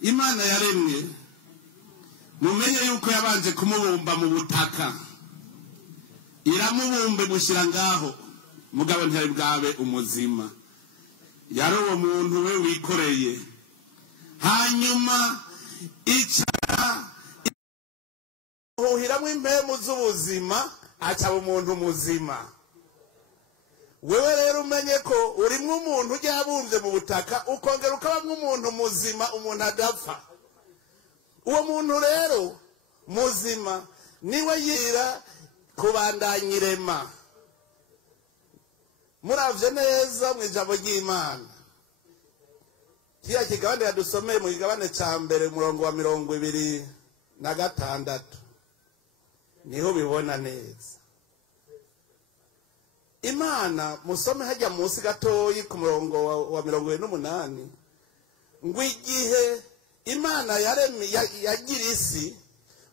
Imana yaremye mumenye yuko yabanje kumubumba mu butaka iramubumbe gushira ngaho mugabo ntiyari bwabe umuzima yari uwo muntu we wikoreye hanyuma icara uhiramwe impemu z'ubuzima acaba umuntu muzima. Wewe rero umenye ko urimwe umuntu ujya yabumbye mu butaka ukongera ukabamwe umuntu muzima, umuntu adapfa. Uwo muntu rero muzima niwe yira kubandanya irema. Muravye neza mu ijambo ry'Imana kiya kigabane yadusomeye mu kigabane ca mbere umurongo wa 26 niho bibona neza. Imana musome hajya munsi gatoyi ku murongo wa 28 ngo igihe Imana yagira isi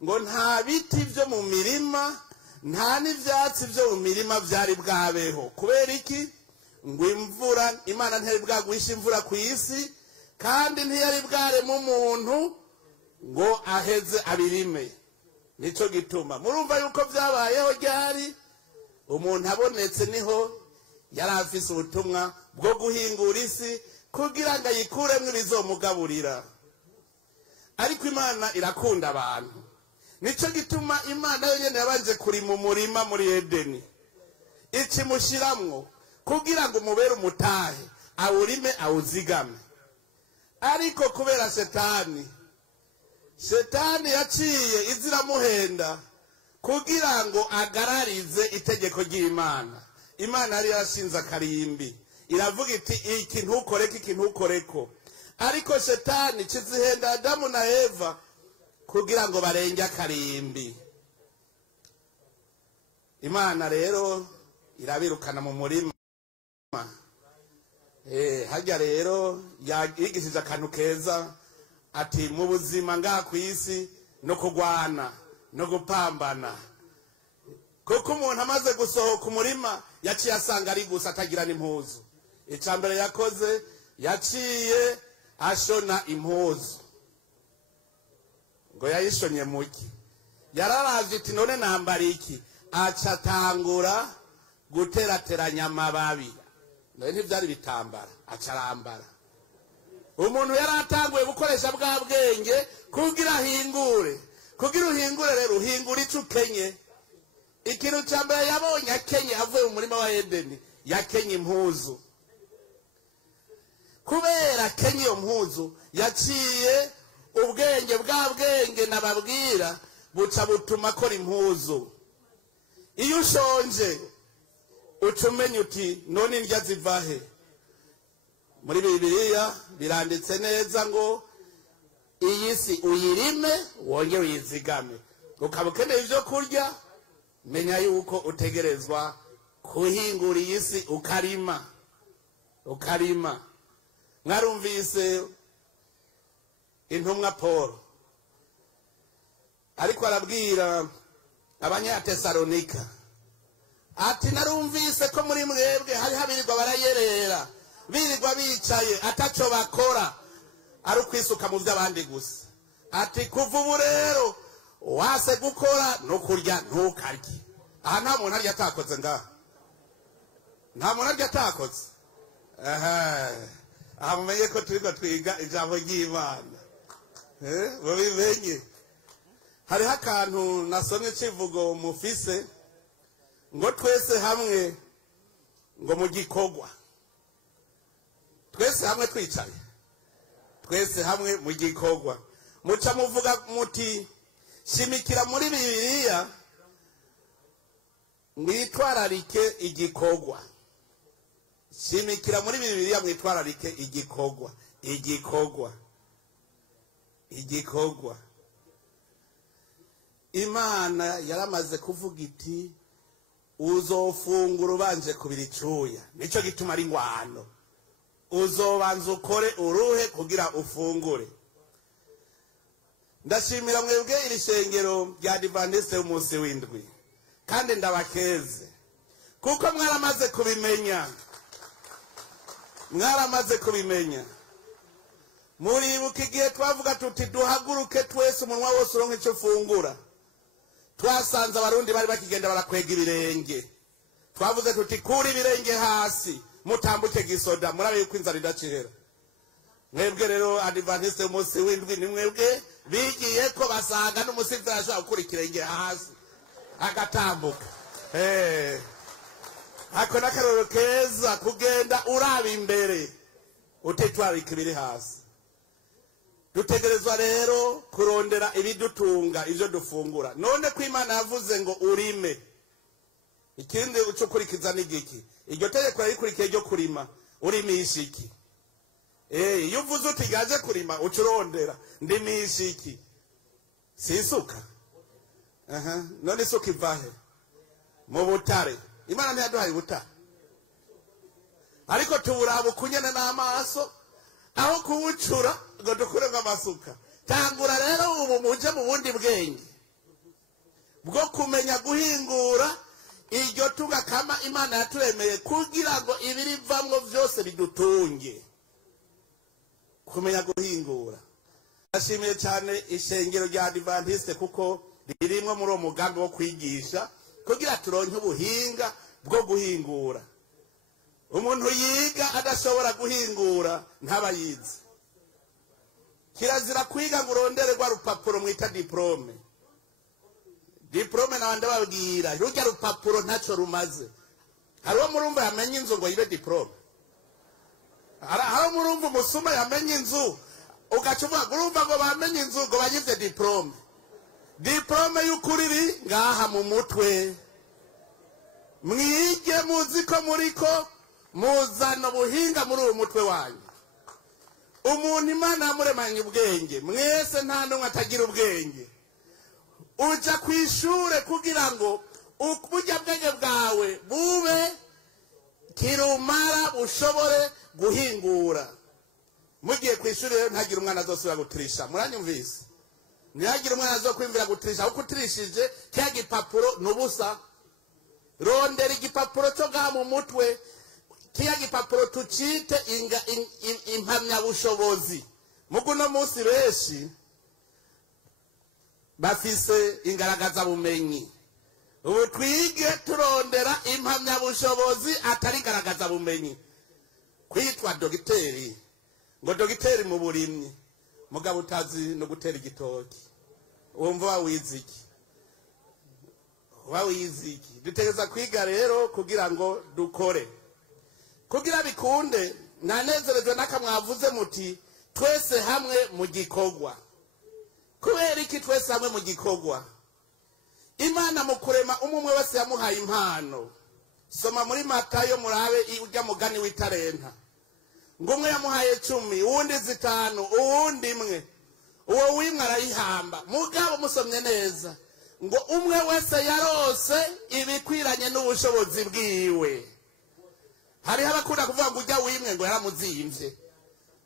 ngo nta biti byo mu mirima nta n'ivyatsi byo mu mirima vyari bwabeho. Kubera iki? Ngo imvura Imana ntiyari bwagwisha imvura ku isi kandi ntiyari bwarema umuntu ngo aheze abirime. Nico gituma murumva yuko vyabayeho ryari umuntu abonetse niho yari afise ubutumwa bwo guhingura isi kugira ngo ayikuremwe ibizomugaburira. Ariko Imana irakunda abantu, nico gituma Imana yonyene yabanje kuri mu murima muri Edeni ikimushiramwo kugira ngo mubere umutahe awurime awuzigame. Ariko kubera Shetani yaciye iziramuhenda kugira ngo agararize itegeko ry'Imana. Imana yari yashinze akarimbi iravuga iti iki ntukoreke iki ntukoreko. Ariko Shetani kizihenda Adamu na Eva kugira ngo barenge akarimbi. Imana rero irabirukana mu murima. Hajya rero yigishije akantu keza ati mu buzima ngaha ku isi no kugwana no gupambana. Kuko umuntu amaze gusohoka umurima yaciye asanga ari gusa atagira n'impuzu. Icambere yakoze yaciye ashona impuzu ngo yayishonye muki. Yararavye iti none nambara iki? Acatangura guterateranya amababi. Nawe ntivyari bitambara acarambara. Umuntu yaratanguye gukoresha bwa bwenge kugira ahingure. Kugira uhingure rero uhingura ico ukenye. Ikintu cyambere yabonye akenye avuye mu murima wa Edeni yakenye impuzu. Kubera kenye iyo mpuzu yaciye ubwenge bwa bwenge nababwira buca butuma akora impuzu. Iyo ushonje ucumenye uti none indya zivahe. Muri Bibiliya biranditse neza ngo iyi si uyirime wongere uyizigame. Ukaba ukeneye ibyo kurya menya yuko utegerezwa kuhingura iyi si ukarima. Mwarumvise intumwa Paul ariko arabwira Abanyatesalonika ati narumvise ko muri mwebwe hari habirirwa barayerera birirwa bicaye ataco bakora ari kwisuka mu by'abandi gusa. Ati kuva ubu rero wase gukora no kurya ntukarye. Aha nta muntu arya atakoze ngaha, nta muntu arya atakoze. Mumenye ko turiko twiga ijambo ry'Imana. Mubimenye hariho akantu nasomye civugo mufise ngo twese hamwe ngo mu gikorwa. Twese hamwe twicaye, twese hamwe mu gikorwa. Muca muvuga muti shimikira muri Bibiliya mwitwararike igikorwa. Shimikira muri Bibiliya mwitwararike igikorwa. Imana yaramaze kuvuga iti uzofungura ubanje kubira icuya. Nico gituma ari ngwano. Uzobanza ukore uruhe kugira ufungure. Ndashimira mwebwe iri shengero rya Adventiste umunsi w'indwi kandi ndabakeze kuko mwaramaze kubimenya. muribuka igihe twavuga tuti duhaguruke twese umunwa wose uronke icyo ufungura, twasanze abarundi bari bakigenda barakwega ibirenge. Twavuze tuti kuri ibirenge hasi mutambuke gisoda, murabe yuko inzara idacihera. Mwebwe rero Adventiste umunsi w'indwi ni mwebwe bigiye ko basanga n'umusivira ashobora gukura ikirenge hasi agatambuka. Ako n'akarorero keza kugenda uraba imbere utitwarika ibiri hasi. Dutegerezwa rero kurondera ibidutunga ivyo dufungura. None ko Imana yavuze ngo urime, ikindi ucukurikiza n'igiki? Iryo tegeko yarikurikiye ryo kurima, urimisha iki? Iyo uvuze uti gaje kurima ucurondera ndimisha iki? Si isuka. None isuka ivahe? Mu butare. Imana ntiyaduhaye ubutare, ariko tuburaba ukunyene n'amaso aho kuwucura ngo dukure amasuka. Tangura rero ubu muje mu bundi bwenge bwo kumenya guhingura iryo tunga kama Imana yaturemeye kugira ngo ibirivamwo vyose bidutunge. Kumenya guhingura. Ndashimiye cyane ishengero rya Adventiste kuko ririmwe muri uwo mugambi wo kwigisha kugira turonke ubuhinga bwo guhingura. Umuntu yiga adashobora guhingura ntaba yize. Kirazira kwiga ngo urondere rwa rupapuro mwita diplome. Diplome n'abandi babwira rujya rupapuro ntacyo rumaze. Hariho murumva yamenye inzu ngo yibe diplome. Hariho murumva umusuma yamenye inzu ugacuvuga urumva ngo bamenye inzu ngo bagize diplome. Diplome y'ukuriri ngaha mu mutwe. Mwige muzi ko muriko muzana ubuhinga muri uwo mutwe wanyu. Umuntu Imana yamuremanye ubwenge, mwese nta n'umwe atagira ubwenge. Uja kwishure kugira ngo uburya bwenge bwawe bube kirumara ushobore guhingura. Mugiye kwishuri rero ntagira umwana azosubira gutirisha. Muranyumvise? Ntihagira umwana azokwimvira gutirisha. Aho kutirishije cya gipapuro nubusa. Rondera igipapuro cyo gaha mu mutwe. Kiya gipapuro tucite impamya bushobozi. Muguno munsi benshi bafise ingaragaza bumenyi. Ubu twige turondera impamya bushobozi atari garagaza bumenyi. Kwitwa dogiteri, ngo dogiteri mu burimyi, mugabo utazi no gutera igitoki. Wumva wiziki. Wawiziki. Dutegeza kwiga rero kugira ngo dukore. Kugira bikunde nanezerejwe nakamwavuze muti twese hamwe mu gikogwa. Kubera iki twese hamwe mu gikogwa? Imana mu kurema umwe wese yamuhaye impano. Soma muri Matayo murabe ujya mugani w'itarenta. Ngo umwe yamuhaye 10, uwundi 5, uwundi 1. Uwo wimwe arayihamba. Mugabo musomye neza. Ngo umwe wese yarose ibikwiranye n'ubushobozi bwiwe. Hari abakunda kuvuga ngo ujya wimwe ngo yaramuzimvye.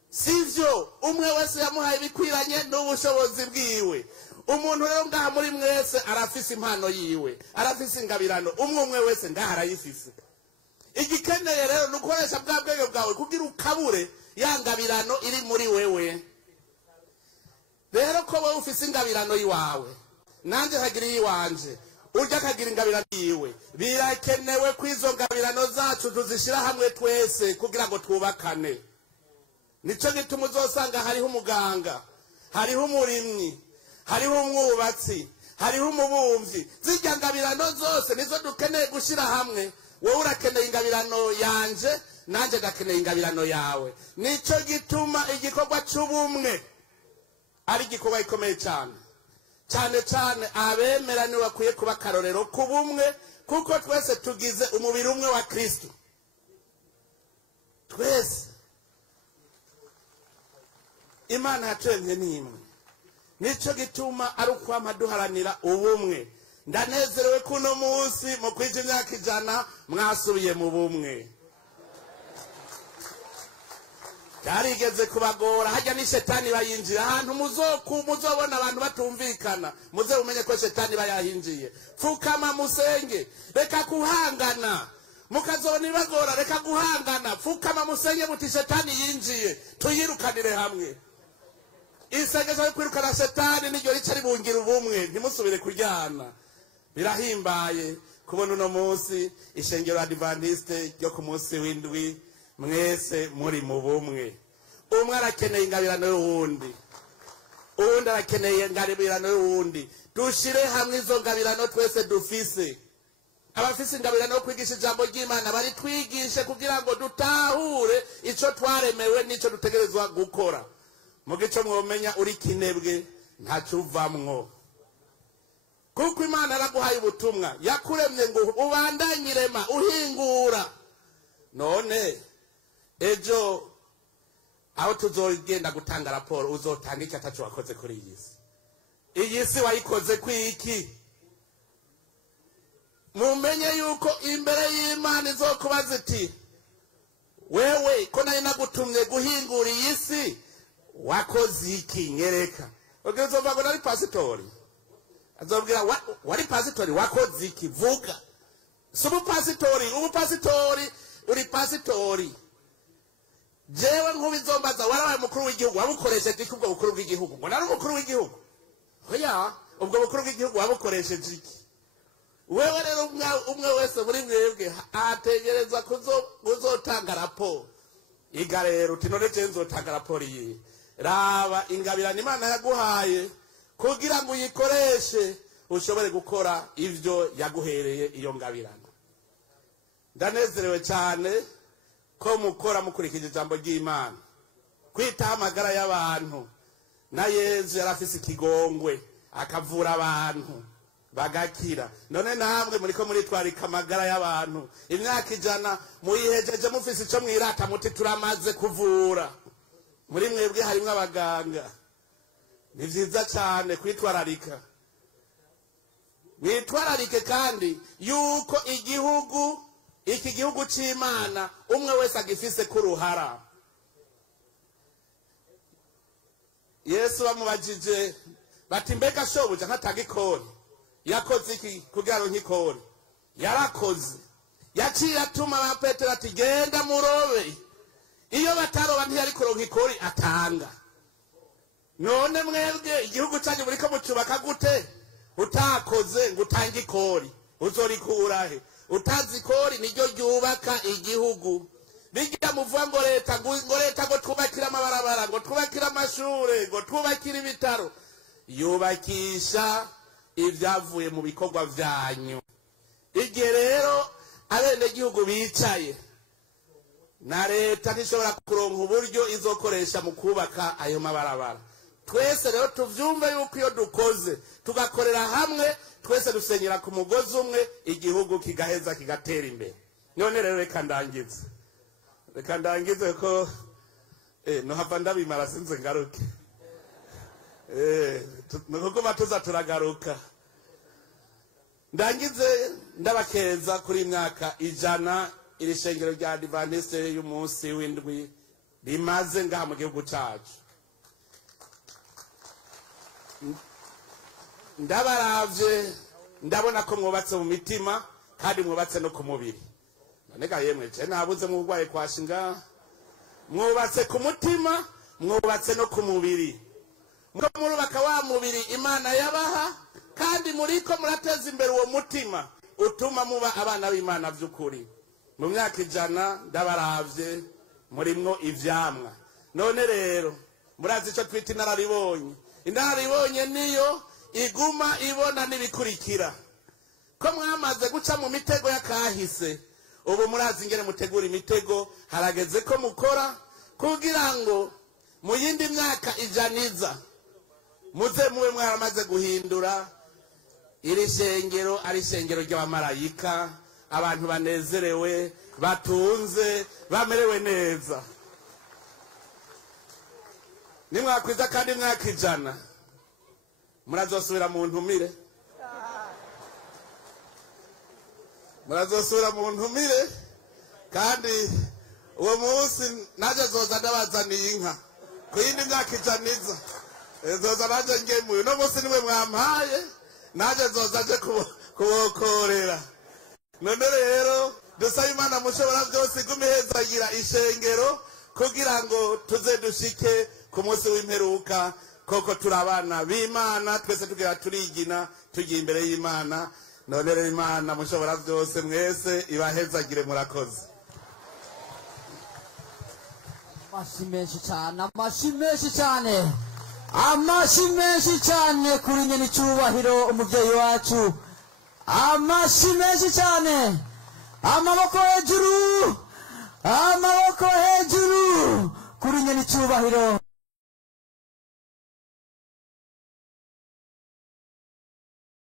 Sivyo, umwe wese yamuhaye ibikwiranye n'ubushobozi bwiwe. Umuntu rero ngaha muri mwese arafise impano yiwe, arafise ingabirano, umwe wese ngaha arayifise. Igikeneye rero nukoresha bwa bwenge bwawe kugira ukabure ya ngabirano iri muri wewe. Rero ko wowe ufise ingabirano yiwawe, nanje hagira yiwanje, urya kagira ingabirano yiwe, birakenewe kwizo ngabirano zacu tuzishira hamwe twese kugira ngo twubakane. Nico gituma uzosanga hariho umuganga, hariho umurimyi, hariho umwubatsi, hariho umubumvyi. Zirya ngabirano zose nizo dukeneye gushira hamwe. Wowe urakeneye ingabirano yanje, nanje ndakeneye ingabirano yawe. Nico gituma igikorwa cy'ubumwe ari igikorwa gikomeye cyane. Cyane cyane abemera ni bakwiye kuba karorero kubumwe, kuko twese tugize umubiri umwe wa Kristo. Twese Imana yaturemye ni imwe. Nico gituma ari ukwama duharanira ubumwe. Ndanezerewe kuno munsi mu kwija imyaka 100 mwasubiye mu bumwe. Yarigeze kubagora hajya ni shetani bayinjira ahantu muzobona abantu batumvikana, muze umenye ko shetani bayahinjiye. Pfukama musenge, reka kuhangana. Mukazoni bagora reka guhangana, pfukama musenge muti shetani yinjiye, tuyirukanire hamwe. isengesho ryo kwirukana Satani niryo rica ribungira ubumwe ntimusubire kuryana. Birahimbaye kubona uno munsi ishengero Adventiste ryo ku munsi w'indwi mwese muri mu bumwe. Umwe arakeneye ingabirano y'uwundi, uwundi arakeneye ingabirano y'uwundi. Dushire hamwe izo ngabirano twese dufise. Abafise ingabirano yo kwigisha ijambo ry'Imana bari twigishe kugira ngo dutahure ico twaremewe n'ico dutegerezwa gukora. Mugico mwomenya uri kinebwe ntaco uvamwo, kuko Imana araguhaye ubutumwa, yakuremye ngo ubandanyirema uhingura. None ejo aho tuzogenda gutanga raporo uzotanga iki ataco wakoze kuri iyi si? Iyi si wayikoze kwiki? Mumenye yuko imbere y'Imana izokubaza iti wewe ko nari nagutumye guhingura iyi si wakoze iki? Nyereka. Uzova ngo nari pasitori, azobwira wari pasitori wakoze iki? Vuga. Subu pasitori, ubu pasitori, uri pasitori. Jewe nkubizombaza warabaye mukuru w'igihugu wabukoresheje iki? Ubwo bukuru bw'igihugu ngo nari umukuru w'igihugu. Oya, ubwo bukuru bw'igihugu wabukoresheje iki? Wewe rero umwe wese muri mwebwe ategereza kuzotanga raporo. Iga rero uti none je nzotanga raporo iyi. Raba ingabirano Imana yaguhaye kugira ngo uyikoreshe ushobore gukora ivyo yaguhereye iyo ngabirano. Ndanezerewe cyane ko mukora mukurikije ijambo ry'Imana, kwitaho amagara y'abantu. Na Yesu yarafise ikigongwe akavura abantu bagakira. None namwe muriko muritwarika amagara y'abantu, imyaka 100 muyihejeje mufise ico mwirata muti turamaze kuvura. Muri mwebwe harimwo abaganga. Ni vyiza cyane kwitwararika. Mwitwararike kandi yuko iki gihugu c'Imana umwe wese agifise kuruhara. Yesu bamubajije bati mbega shobuja nkatanga ikori yakoze iki kugira ngo nkikori? Yarakoze. Yaciye atuma ba Petero ati genda murobe. Iyo bataroba ntiyari kuronka ikori atanga. None mwebwe igihugu cyanyu buriko mucubaka gute utakoze ngo utange ikori? Uzorikurahe? Utazi ikori niryo ryubaka igihugu. Bigira muvuga ngo leta ngo twubakira amabarabara, ngo twubakira amashure, ngo twubakira ibitaro. Yubakisha ibyavuye mu bikorwa vyanyu. Igihe rero abene gihugu bicaye na leta ntishobora kuronka uburyo izokoresha mu kubaka ayo mabarabara. Twese rero tuvyumve yuko iyo dukoze tugakorera hamwe twese dusenyera ku mugozi umwe igihugu kigaheza kigatera imbere. None rero reka ndangize ko no hava ndabimara sinze ngaruke. Nuko batuza turagaruka. Ndangize ndabakeza kuri imyaka 100 iri shengero rya Adventiste y'umunsi w'indwi rimaze ngaha mu gihugu cyacu. Ndabaravye ndabona ko mwubatse mu mitima kandi mwubatse no ku mubiri. Noneka yemwe je nabuze mu bugwaye kwashinga, mwubatse ku mutima, mwubatse no ku mubiri. Murubaka wa mubiri Imana yabaha, kandi muriko murateza imbere uwo mutima utuma muba abana b'Imana by'ukuri. Mu myaka 100 ndabaravye murimwo ivyamwa. None rero murazi ico twita inararibonye. Inararibonye niyo iguma ibona nibikurikira. Ko mwamaze guca mu mitego yakahise, ubu murazi ingene mutegura imitego, harageze ko mukora kugira ngo mu yindi myaka 100 muze muwe mwaramaze guhindura iri shengero ari shengero ry'abamarayika, abantu banezerewe, batunze, bamerewe neza. Nimwakwiza kandi imyaka 100 murazosubira mu ntumire. Murazosubira mu ntumire kandi uwo munsi naje zoza ndabazaniye inka ku yindi myaka 100 zoza naje ngemuye. No munsi niwe mwampaye naje zoza je kubokorera. None rero dusaba Imana mushobora byose gumihezagira ishengero kugira ngo tuze dushike ku munsi w'imperuka koko turi abana b'Imana twese tugira turigina tugiye imbere y'Imana. None rero Imana mushobora byose mwese ibahezagire murakoze. Amashi menshi cyane, amashi menshi cyane, amashi menshi cyane kuri nyene cyubahiro umuvyeyi wacu. Amashi menshi cyane, amaboko hejuru, amaboko hejuru kuri nyene cyubahiro.